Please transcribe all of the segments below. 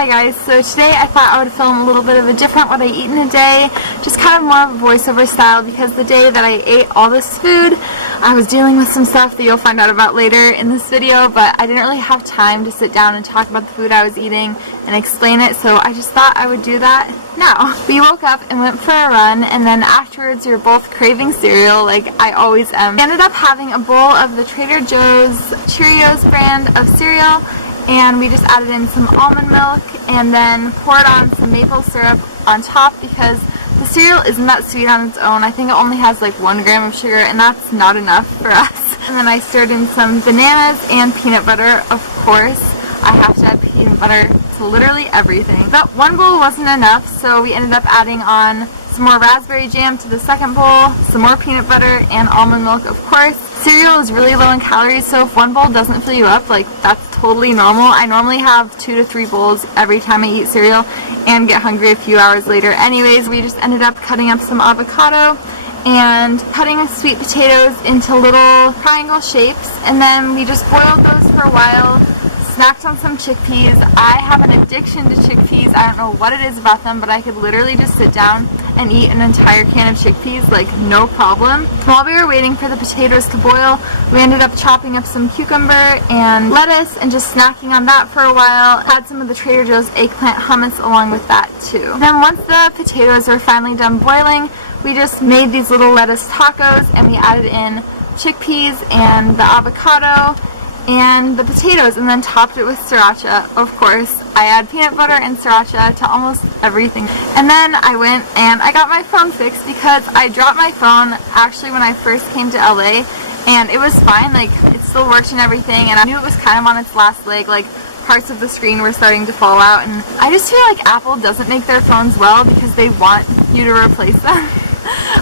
Hi guys, so today I thought I would film a little bit of a different what I eat in a day, just kind of more of a voiceover style, because the day that I ate all this food, I was dealing with some stuff that you'll find out about later in this video, but I didn't really have time to sit down and talk about the food I was eating and explain it, so I just thought I would do that now. We woke up and went for a run, and then afterwards we were both craving cereal like I always am. We ended up having a bowl of the Trader Joe's Cheerios brand of cereal, and we just added in some almond milk and then poured on some maple syrup on top because the cereal isn't that sweet on its own. I think it only has like 1 gram of sugar, and that's not enough for us. And then I stirred in some bananas and peanut butter, of course. I have to add peanut butter to literally everything. But one bowl wasn't enough, so we ended up adding on some more raspberry jam to the second bowl, some more peanut butter, and almond milk, of course. Cereal is really low in calories, so if one bowl doesn't fill you up, like, that's totally normal. I normally have 2 to 3 bowls every time I eat cereal and get hungry a few hours later. Anyways, we just ended up cutting up some avocado and cutting sweet potatoes into little triangle shapes, and then we just boiled those for a while. Snacked on some chickpeas. I have an addiction to chickpeas. I don't know what it is about them, but I could literally just sit down and eat an entire can of chickpeas, like no problem. While we were waiting for the potatoes to boil, we ended up chopping up some cucumber and lettuce and just snacking on that for a while. Had some of the Trader Joe's eggplant hummus along with that too. Then once the potatoes were finally done boiling, we just made these little lettuce tacos, and we added in chickpeas and the avocado and the potatoes, and then topped it with sriracha. Of course, I add peanut butter and sriracha to almost everything. And then I went and I got my phone fixed because I dropped my phone actually when I first came to LA, and it was fine, like it still worked and everything, and I knew it was kind of on its last leg, like parts of the screen were starting to fall out, and I just feel like Apple doesn't make their phones well because they want you to replace them.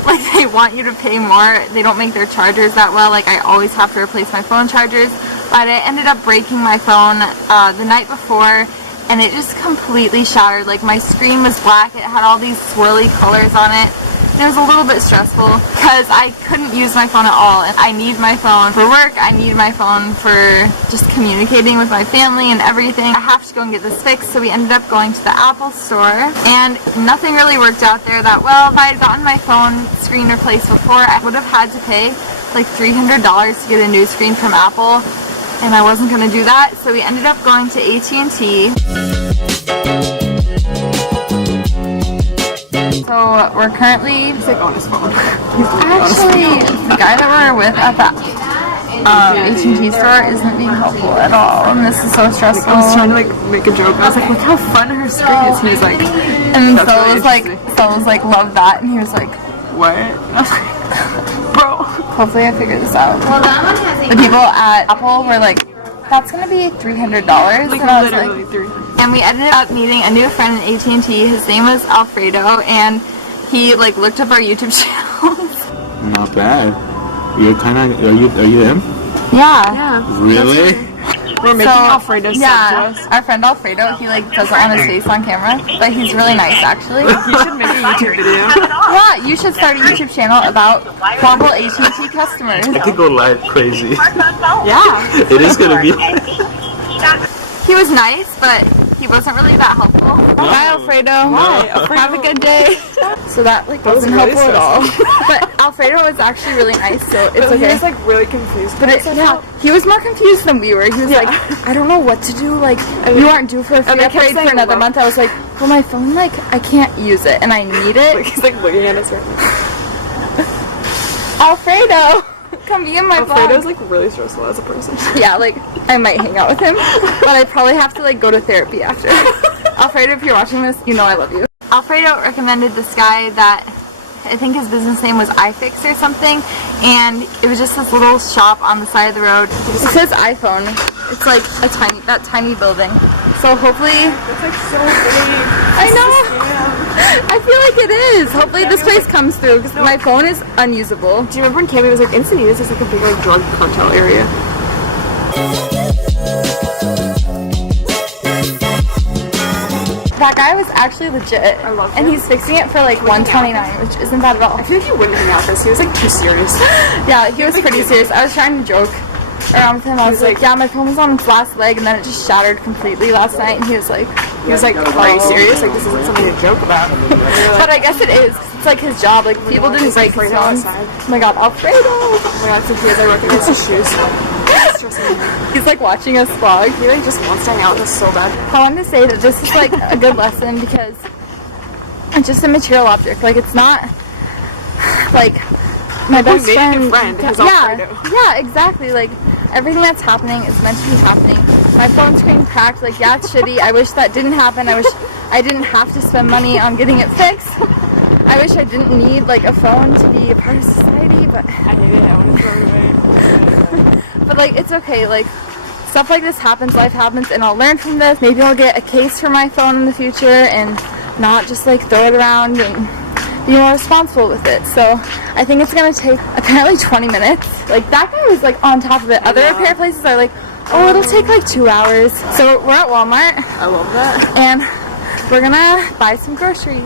Like, they want you to pay more. They don't make their chargers that well. Like, I always have to replace my phone chargers. But I ended up breaking my phone the night before, and it just completely shattered. Like, my screen was black. It had all these swirly colors on it. And it was a little bit stressful because I couldn't use my phone at all. And I need my phone for work. I need my phone for just communicating with my family and everything. I have to go and get this fixed, so we ended up going to the Apple store, and nothing really worked out there that well. If I had gotten my phone screen replaced before, I would have had to pay like $300 to get a new screen from Apple, and I wasn't going to do that, so we ended up going to AT&T. So we're currently, He's like on his phone. actually, the guy that we're with at the AT&T store isn't being helpful at all, and this is so stressful. I was trying to like make a joke. I was like, look how fun her screen is. He was like, and Stella was like, love that, and he was like, what? And I was like, bro. hopefully I figure this out. Well, that one has the people at Apple were like, that's gonna be $300, Like, and I was literally like, $300. and we ended up meeting a new friend in AT&T. His name was Alfredo, and he like looked up our YouTube channels. Not bad. You're kind of, are you him? Yeah. Yeah. Really? We're making Alfredo sub to us. Our friend Alfredo, he like does it on his face on camera, but he's really nice actually. You should make a YouTube video. Yeah, you should start a YouTube channel about horrible AT&T customers. I could go live crazy. Yeah. It is gonna be. He was nice, but he wasn't really that helpful. Bye, Alfredo. Hi, Alfredo. Have a good day. So that like wasn't really helpful at all. But Alfredo was actually really nice, so it's He okay. was like really confused. But he was more confused than we were. He was like, I don't know what to do. Like, you aren't due for a free they kept upgrade for saying, another well- month. I was like, well, my phone, like, I can't use it, and I need Like, it. he's like looking at us right now. Alfredo, come be in my Alfredo's vlog. like really stressful as a person. Yeah, like, I might hang out with him, but I probably have to, like, go to therapy after. Alfredo, if you're watching this, you know I love you. Alfredo recommended this guy that, I think his business name was iFix or something, and it was just this little shop on the side of the road. It says iPhone. It's like that tiny building. So hopefully, That's like so big. I know. I feel like it is. Hopefully this place comes through because my phone is unusable. Do you remember when Cammy was like, Encinitas is like a big like drug cartel area? That guy was actually legit. I love and him. he's fixing it for like $129, which isn't bad at all. I feel like he wouldn't hang out with us. He was like too serious. Yeah, he was pretty serious. I was trying to joke around with him. I was like, yeah, my phone was on its last leg and then it just shattered completely last night. And he was like, He was like, are you serious? Like, this isn't something to joke about. But I guess it is, 'cause it's like his job. Like, people didn't break his phones. Oh my god, Alfredo! Oh my god, so he has like recognize his shoes. He's like watching us vlog. He like just wants to hang out with us so bad. I wanted to say that this is like a good lesson because it's just a material object. Like, it's not like my best made a new friend. friend, who's Yeah, Alfredo. yeah, exactly. Like, everything that's happening is meant to be happening. My phone screen cracked. Like, yeah, it's shitty. I wish that didn't happen. I wish I didn't have to spend money on getting it fixed. I wish I didn't need like a phone to be a part of society, but I hate it. I want to throw it away. but like, it's okay. Like, stuff like this happens, life happens, and I'll learn from this. Maybe I'll get a case for my phone in the future and not just like throw it around and be more responsible with it. So I think it's gonna take apparently 20 minutes. Like, that guy was like on top of it. Other repair places are like, oh, it'll take like 2 hours. So we're at Walmart I love that. and we're gonna buy some groceries.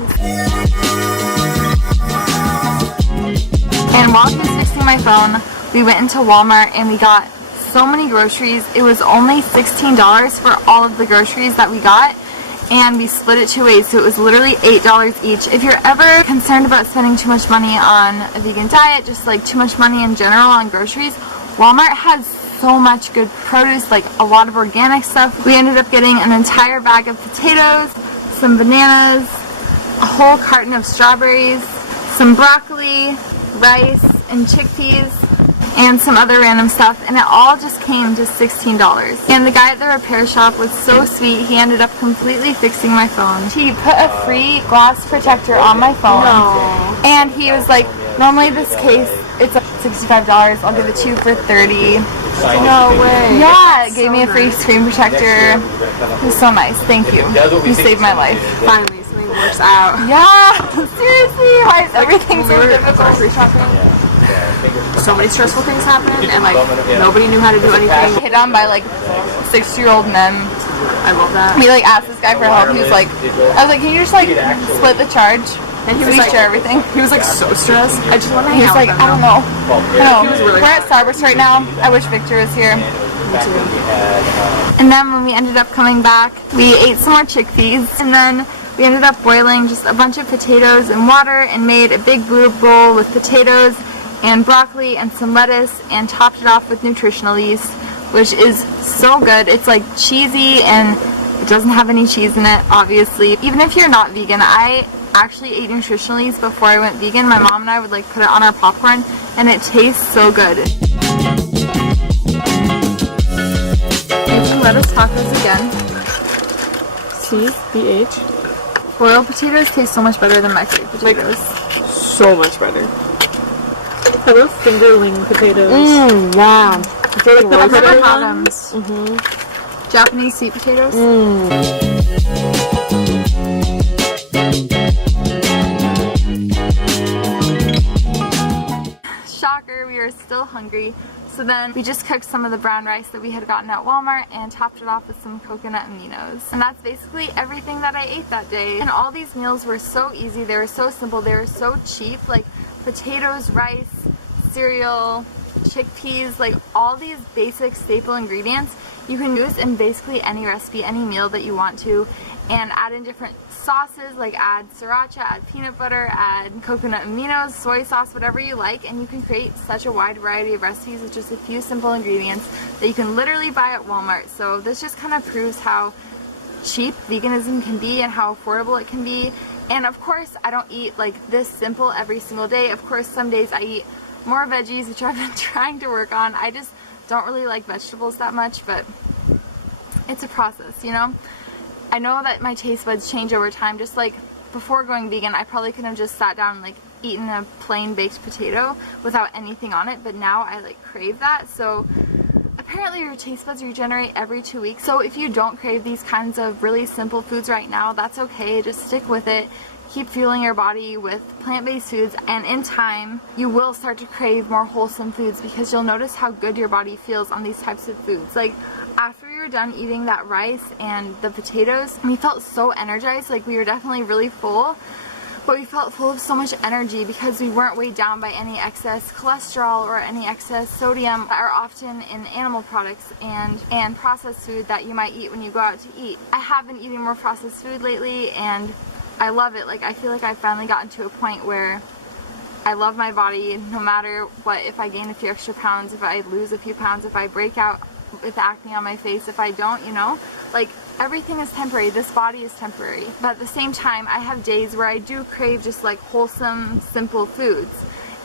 And while he was fixing my phone, we went into Walmart and we got so many groceries. It was only $16 for all of the groceries that we got, and we split it 2 ways, so it was literally $8 each. If you're ever concerned about spending too much money on a vegan diet, just like too much money in general on groceries, Walmart has so much good produce, like a lot of organic stuff. We ended up getting an entire bag of potatoes, some bananas, a whole carton of strawberries, some broccoli, rice, and chickpeas, and some other random stuff, and it all just came to $16. And the guy at the repair shop was so sweet. He ended up completely fixing my phone. He put a free glass protector on my phone. And he was like, normally this case, it's $65. I'll give it to you for $30. No way. Yeah, it gave me a free screen protector. It was so nice. Thank you. You saved my life. Finally, something works out. Yeah, seriously. Why is everything so difficult? Grocery shopping. So many stressful things happened, and like nobody knew how to do anything. Hit on by like 60-year-old men. I love that. We like asked this guy for help. He was like, I was like, can you just like split the charge? And he was We like, share everything. he was like so stressed. I just want to He hang was out like, with him I don't now. know. I know. He was really We're at Starbucks right now. I wish Victor was here. And then when we ended up coming back, we ate some more chickpeas, and then we ended up boiling just a bunch of potatoes in water and made a big blue bowl with potatoes and broccoli and some lettuce, and topped it off with nutritional yeast, which is so good. It's like cheesy and it doesn't have any cheese in it, obviously. Even if you're not vegan, I actually ate nutritional yeast before I went vegan. My mom and I would like put it on our popcorn and it tastes so good. Lettuce tacos again. CBH. Boiled potatoes taste so much better than microwave potatoes. So much better. I love fingerling potatoes. Wow. They're like I've never roasted had ones. them. Japanese sweet potatoes. Shocker, we are still hungry. So then we just cooked some of the brown rice that we had gotten at Walmart and topped it off with some coconut aminos. And that's basically everything that I ate that day. And all these meals were so easy, they were so simple, they were so cheap. Like potatoes, rice, cereal, chickpeas, like all these basic staple ingredients you can use in basically any recipe, any meal that you want to, and add in different sauces, like add sriracha, add peanut butter, add coconut aminos, soy sauce, whatever you like, and you can create such a wide variety of recipes with just a few simple ingredients that you can literally buy at Walmart. So this just kind of proves how cheap veganism can be and how affordable it can be. And of course, I don't eat like this simple every single day. Of course, some days I eat more veggies, which I've been trying to work on. I just don't really like vegetables that much, but it's a process, you know? I know that my taste buds change over time. Just like before going vegan, I probably could have just sat down and like eaten a plain baked potato without anything on it, but now I like crave that. So apparently your taste buds regenerate every 2 weeks. So if you don't crave these kinds of really simple foods right now, that's okay. Just stick with it. Keep fueling your body with plant-based foods, and in time you will start to crave more wholesome foods because you'll notice how good your body feels on these types of foods. Like after we were done eating that rice and the potatoes, we felt so energized. Like we were definitely really full, but we felt full of so much energy because we weren't weighed down by any excess cholesterol or any excess sodium that are often in animal products and processed food that you might eat when you go out to eat. I have been eating more processed food lately and I love it. Like, I feel like I've finally gotten to a point where I love my body no matter what. If I gain a few extra pounds, if I lose a few pounds, if I break out with acne on my face, if I don't, you know, like, everything is temporary. This body is temporary. But at the same time, I have days where I do crave just like wholesome, simple foods.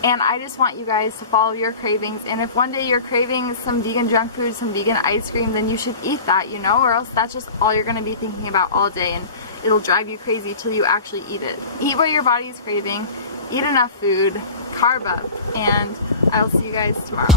And I just want you guys to follow your cravings. And if one day you're craving some vegan junk food, some vegan ice cream, then you should eat that, you know, or else that's just all you're going to be thinking about all day. And it'll drive you crazy till you actually eat it. Eat what your body's craving. Eat enough food. Carb up. And I'll see you guys tomorrow.